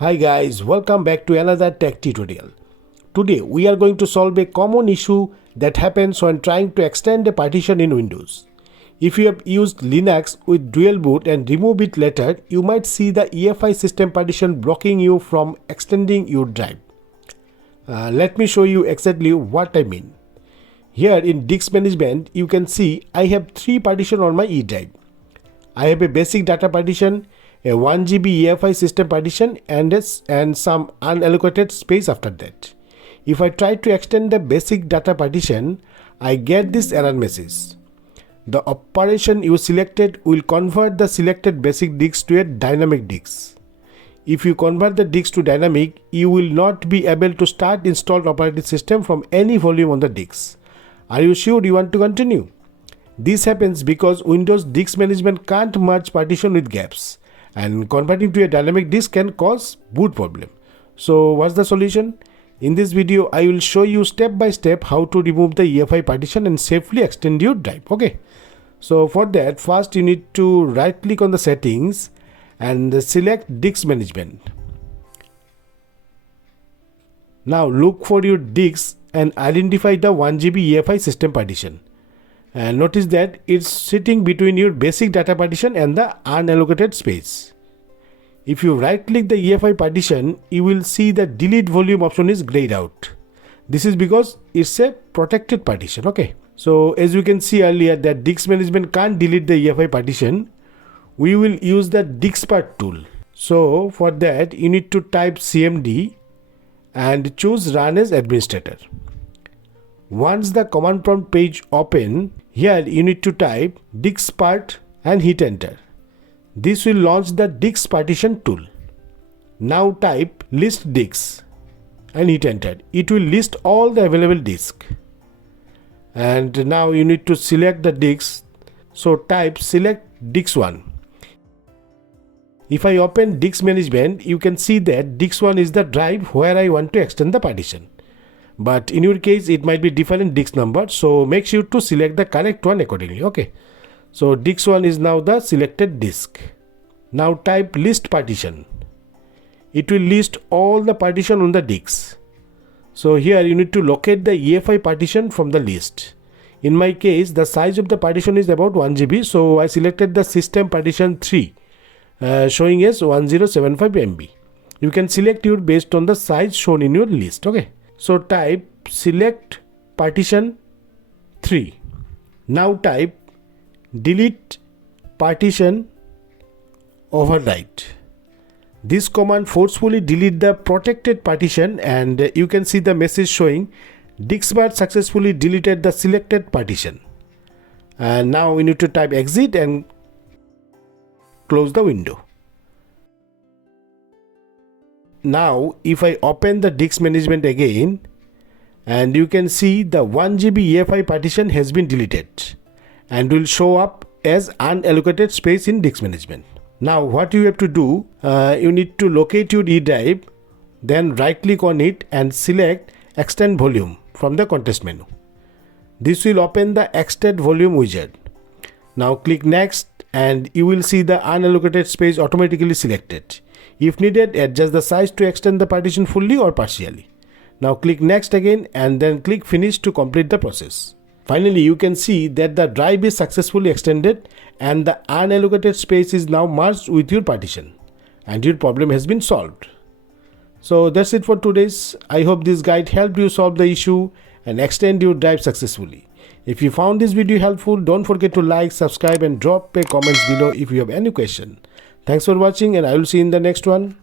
Hi guys, welcome back to another tech tutorial. Today we are going to solve a common issue that happens when trying to extend a partition in Windows. If you have used Linux with dual boot and remove it later, you might see the EFI System Partition blocking you from extending your drive. Let me show you exactly what I mean. Here in Disk Management, you can see I have 3 partitions on my E drive. I have a Basic Data Partition, a 1 GB EFI System Partition and some unallocated space after that. If I try to extend the Basic Data Partition, I get this error message. The operation you selected will convert the selected basic disk to a dynamic disk. If you convert the disk to dynamic, you will not be able to start installed operating system from any volume on the disk. Are you sure you want to continue? This happens because Windows Disk Management can't merge partition with gaps, and converting to a dynamic disk can cause boot problem. So what's the solution? In this video, I will show you step by step how to remove the EFI partition and safely extend your drive. Okay. So for that, first you need to right click on the settings and select Disk Management. Now look for your disk and identify the 1 GB EFI System Partition. And notice that it's sitting between your Basic Data Partition and the unallocated space. If you right click the EFI partition, you will see the delete volume option is grayed out. This is because it's a protected partition. Okay. So as you can see earlier that Disk Management can't delete the EFI partition, we will use the Diskpart tool. So for that you need to type cmd and choose run as administrator. Once the command prompt page open, here you need to type Diskpart and hit enter. This will launch the Disk Partition tool. Now type list disks and hit enter. It will list all the available disks. And now you need to select the disks. So type select disk 1. If I open Disk Management, you can see that disk 1 is the drive where I want to extend the partition. But in your case, it might be different disk number. So make sure to select the correct one accordingly. Okay. So disk 1 is now the selected disk. Now type list partition. It will list all the partition on the disks. So here you need to locate the EFI partition from the list. In my case, the size of the partition is about 1 GB. So I selected the System Partition 3 showing as 1075 MB. You can select your based on the size shown in your list. Okay. So type select partition 3. Now type delete partition override. This command forcefully delete the protected partition and you can see the message showing Diskpart successfully deleted the selected partition. And now we need to type exit and close the window. Now if I open the Disk Management again, and you can see the 1 GB EFI partition has been deleted and will show up as unallocated space in Disk Management. Now what you have to do, you need to locate your E drive, then right click on it and select extend volume from the context menu. This will open the extend volume widget. Now click next and you will see the unallocated space automatically selected. If needed, adjust the size to extend the partition fully or partially. Now click next again and then click finish to complete the process. Finally, you can see that the drive is successfully extended and the unallocated space is now merged with your partition and your problem has been solved. So that's it for today's. I hope this guide helped you solve the issue and extend your drive successfully. If you found this video helpful, don't forget to like, subscribe and drop a comments below if you have any question. Thanks for watching and I will see you in the next one.